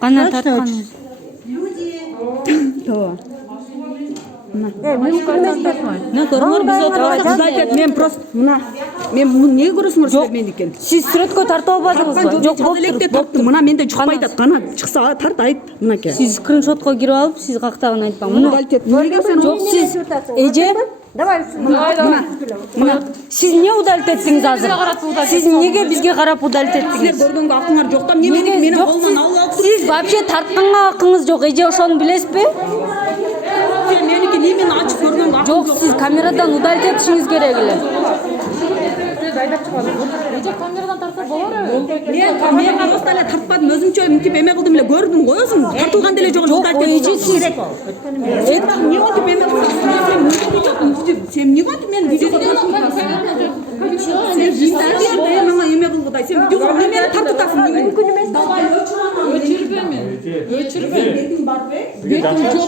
Qana tartqan. Ne görmür biz otursak men просто men ne görürsünüz mendeken. Siz suratga tartып албадыңызбы? Жок, электе тарттым. Мына менде чыкпайт ат. Кана чыкса тарт айт мынакей. Siz скриншотко кирип алып, siz кактаган айтпаң. Мына Неге сен жок, siz эже Мына siz не удалить еттиңиз азыр? Siz неге бизге карап удалить еттиңиз? көргөнгө акыңар жок да менин колуман алып алып Siz вообще тартканга акыңыз жок, эже ошону билесизби? сен меники немени ачып көргөнгө акың Жок, siz камерадан удалить этишиңиз керек эле. Мен просто эле тартпадым, өзүмчө мынтип эме кылдым эле, көрдүм го өзүң. Тартылган деле жок. Жок, эже siz Не отуп эме сен эмне отуп мен видео эме кылгыдай. Сен видео немени тартытасың немени? Давай өчүрбөйм. Өчүрбөйм. Бетиң барбы? Бетиң жок.